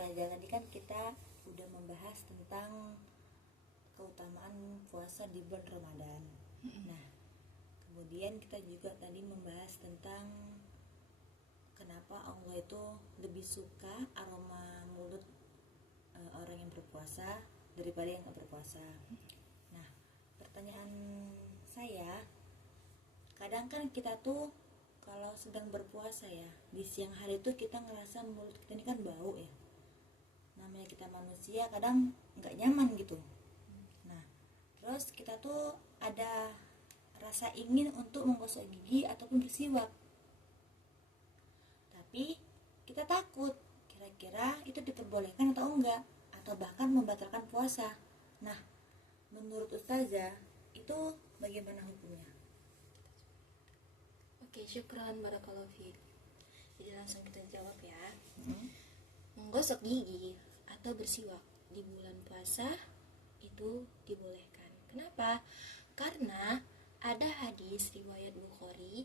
Ustazah, tadi kan kita udah membahas tentang keutamaan puasa di bulan Ramadan. Nah, kemudian kita juga tadi membahas tentang kenapa Allah itu lebih suka aroma mulut orang yang berpuasa daripada yang nggak berpuasa. Nah, pertanyaan saya, kadang kan kita tuh kalau sedang berpuasa ya, di siang hari tuh kita ngerasa mulut kita ini kan bau ya. Namanya kita manusia kadang nggak nyaman gitu. Nah, terus kita tuh ada rasa ingin untuk menggosok gigi ataupun bersiwak, tapi kita takut kira-kira itu diperbolehkan atau enggak, atau bahkan membatalkan puasa. Nah, menurut Ustazah itu bagaimana hukumnya? Oke, syukran barakallahu fiik. Jadi langsung kita jawab ya. Menggosok gigi atau bersiwak di bulan puasa itu dibolehkan. Kenapa? Karena ada hadis riwayat Bukhari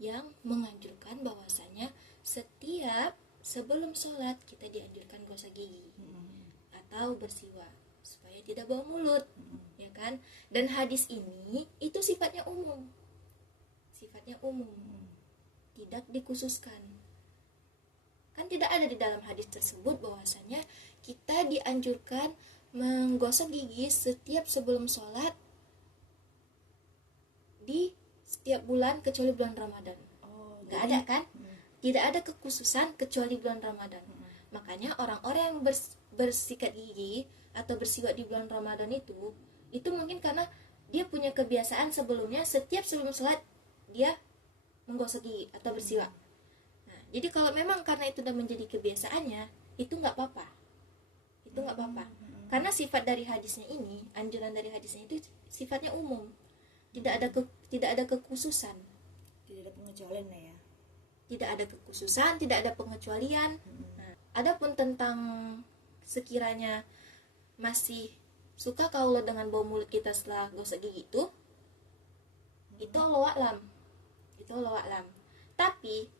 yang menganjurkan bahwasanya setiap sebelum sholat kita dianjurkan gosok gigi atau bersiwak supaya tidak bau mulut, ya kan? Dan hadis ini itu sifatnya umum, tidak dikhususkan. Kan tidak ada di dalam hadis tersebut bahwasanya kita dianjurkan menggosok gigi setiap sebelum sholat di setiap bulan kecuali bulan Ramadan. Nggak ada kan? Tidak ada kekhususan kecuali bulan Ramadan. Makanya orang-orang yang bersikat gigi atau bersiwak di bulan Ramadan itu mungkin karena dia punya kebiasaan sebelumnya setiap sebelum sholat dia menggosok gigi atau bersiwak. Nah, jadi kalau memang karena itu sudah menjadi kebiasaannya, itu nggak apa-apa. Karena sifat dari hadisnya ini, anjuran dari hadisnya itu sifatnya umum. Tidak ada kekhususan. Tidak ada pengecualian ya. Tidak ada kekhususan, tidak ada pengecualian. Nah, adapun tentang sekiranya masih suka kaulah dengan bau mulut kita setelah gosok gigi itu Allahu a'lam. Tapi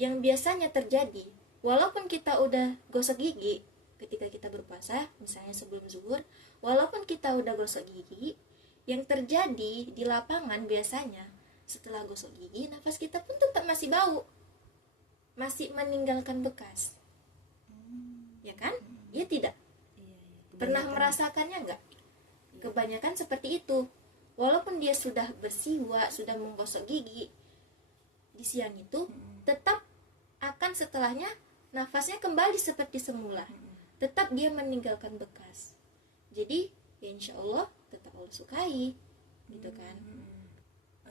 yang biasanya terjadi, walaupun kita udah gosok gigi ketika kita berpuasa, misalnya sebelum zuhur, walaupun kita udah gosok gigi, yang terjadi di lapangan biasanya setelah gosok gigi, nafas kita pun tetap masih bau, masih meninggalkan bekas, ya kan? Ya tidak? Pernah merasakannya nggak? Kebanyakan seperti itu. Walaupun dia sudah bersiwak, sudah menggosok gigi di siang itu, tetap akan setelahnya nafasnya kembali seperti semula. Tetap dia meninggalkan bekas. Jadi ya insya Allah tetap Allah sukai, gitu kan?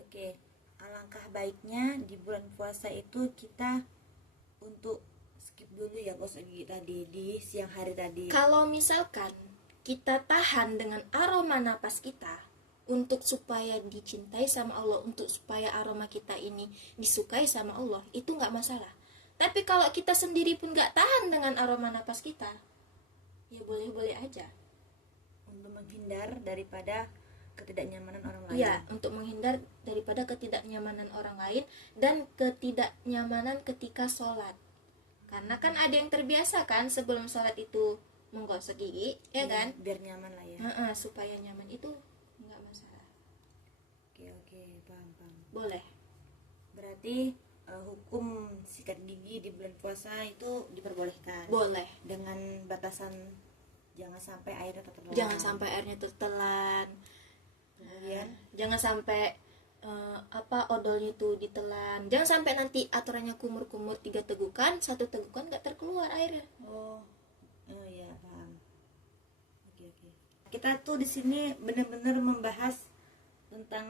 Oke, alangkah baiknya di bulan puasa itu kita untuk skip dulu ya gosok gigi tadi di siang hari tadi. Kalau misalkan kita tahan dengan aroma napas kita untuk supaya dicintai sama Allah, untuk supaya aroma kita ini disukai sama Allah, itu nggak masalah. Tapi kalau kita sendiri pun nggak tahan dengan aroma napas kita, ya boleh-boleh aja. Untuk menghindar daripada ketidaknyamanan orang lain. Iya, untuk menghindar daripada ketidaknyamanan orang lain dan ketidaknyamanan ketika sholat. Karena kan ada yang terbiasa kan sebelum sholat itu menggosok gigi, ya kan? Biar nyaman lah ya. Supaya nyaman itu nggak masalah. Oke, paham. Boleh. Berarti hukum sikat gigi di bulan puasa itu diperbolehkan. Boleh. Dengan batasan jangan sampai airnya tertelan. Jangan sampai airnya tertelan. Kemudian jangan sampai odolnya itu ditelan. Jangan sampai nanti aturannya kumur-kumur 3 tegukan, 1 tegukan nggak terkeluar airnya. Oh ya, paham. Oke. Kita tuh di sini benar-benar membahas tentang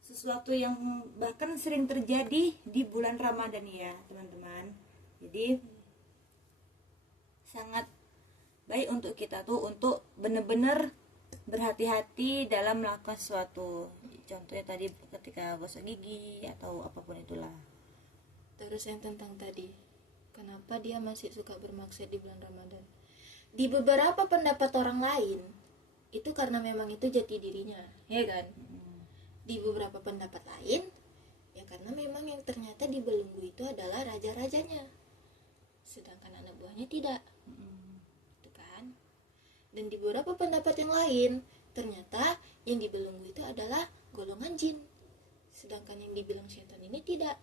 sesuatu yang bahkan sering terjadi di bulan Ramadan ya, teman-teman. Jadi sangat baik untuk kita tuh untuk benar-benar berhati-hati dalam melakukan sesuatu. Contohnya tadi ketika gosok gigi atau apapun itulah. Terus yang tentang tadi, kenapa dia masih suka bermaksiat di bulan Ramadan? Di beberapa pendapat orang lain, itu karena memang itu jati dirinya, ya kan? Di beberapa pendapat lain, ya karena memang yang ternyata dibelenggu itu adalah raja-rajanya. sedangkan anak buahnya tidak. Mm-mm. Gitu kan? Dan di beberapa pendapat yang lain, ternyata yang dibelenggu itu adalah golongan jin, sedangkan yang dibilang setan ini tidak.